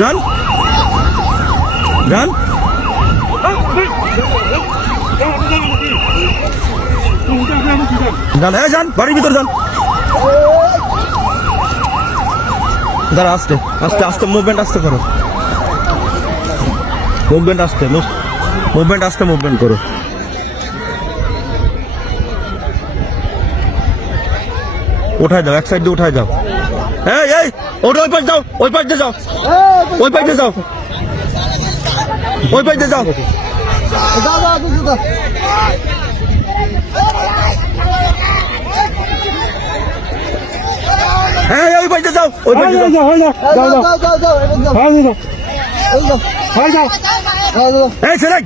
যান যান যান, হ্যাঁ যান, বাড়ির ভিতর যান। দাঁড়া, আস্তে আস্তে আস্তে মুভমেন্ট আস্তে করো, মুভমেন্ট আস্তে, মুভমেন্ট আস্তে মুভমেন্ট করো। উঠায় দাও, এক সাইড দিয়ে উঠায় দাও। এই এই ওটা ওই পাশ যাও, ওই পাশ দিয়ে যাও, ওই পাশ দিয়ে যাও, ওই পাশ দিয়ে যাও। হ্যাঁ ওই পাশ দিয়ে যাও, ওই পাশ দিয়ে যাও। এই ছেলে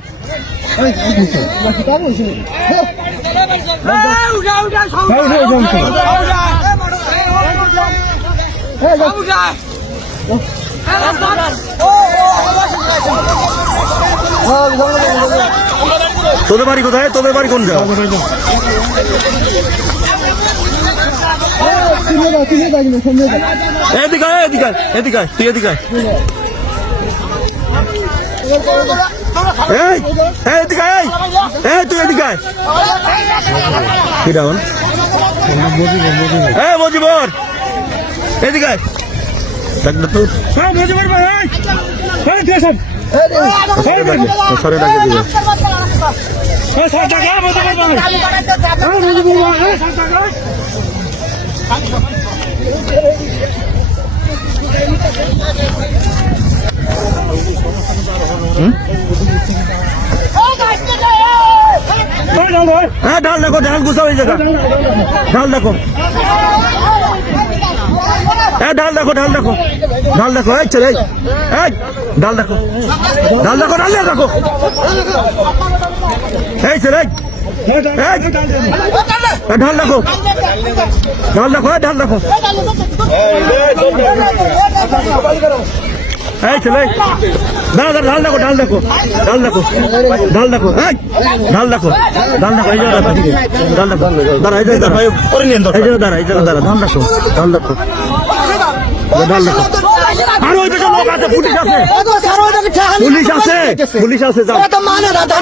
তোদের বাড়ি কোথায়? তোদের বাড়ি কোন জায়গা? এদিকে এদিকে এদিকে তুই এদিকে এদিকে তুই এদিকে কি ডাউন মজিবর এদিকে সরে ডাকে দিবে। হ্যাঁ ঢাল দেখো, ঢাল গুছা হয়ে যাবে, ঢাল দেখো, ঢাল দেখো, ঢাল দেখো, ঢাল দেখো, এই ছেলে এই ঢাল দেখো, ঢাল দেখো, ঢাল দেখো, এই ছেলে ঢাল দেখো, ঢাল দেখো, ঢাল দেখো, এই ছেলে দাঁড়া, ঢাল দেখো, ঢাল দেখো, ঢাল দেখো, ঢাল দেখো, ঢাল দেখো, ঢাল দেখো, এই জায়গা ঢাল দেখো, দাঁড়া, এই জায়গা দাঁড়া, এই জায়গা দাঁড়া, এই জায়গা দাঁড়া, ঢাল দেখো, ঢাল দেখো, ঢাল দেখো। আর ওই পেছনে লোক আছে, পুলিশ আছে, পুলিশ আছে, পুলিশ আছে, যাও,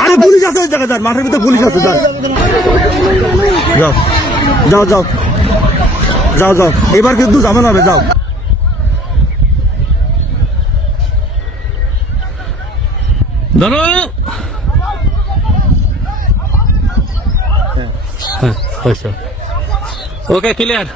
আরে পুলিশ আছে ওই জায়গায়, মাঠের ভিতরে পুলিশ আছে, যাও যাও যাও যাও যাও, এবার কিন্তু ঝামেলা হবে, যাও। ধরো ওকে ক্লিয়ার।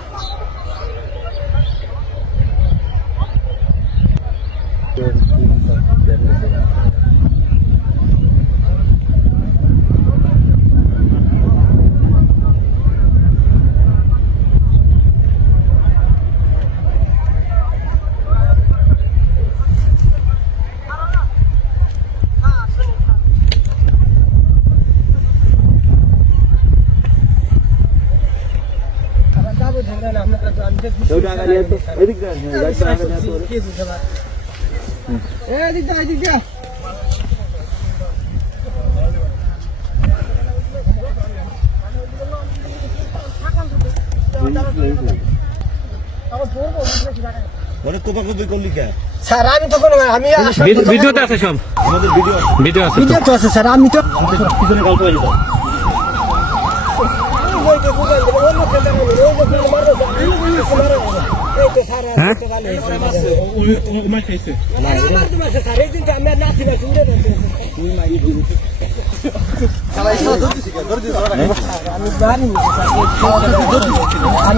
স্যার আমি তো কোনো আমি ভিডিওতে আছে, সব আমাদের ভিডিও আছে, ভিডিও তো আছে স্যার, আমি তো পিছনে গল্প হয়ে যাবে। আমি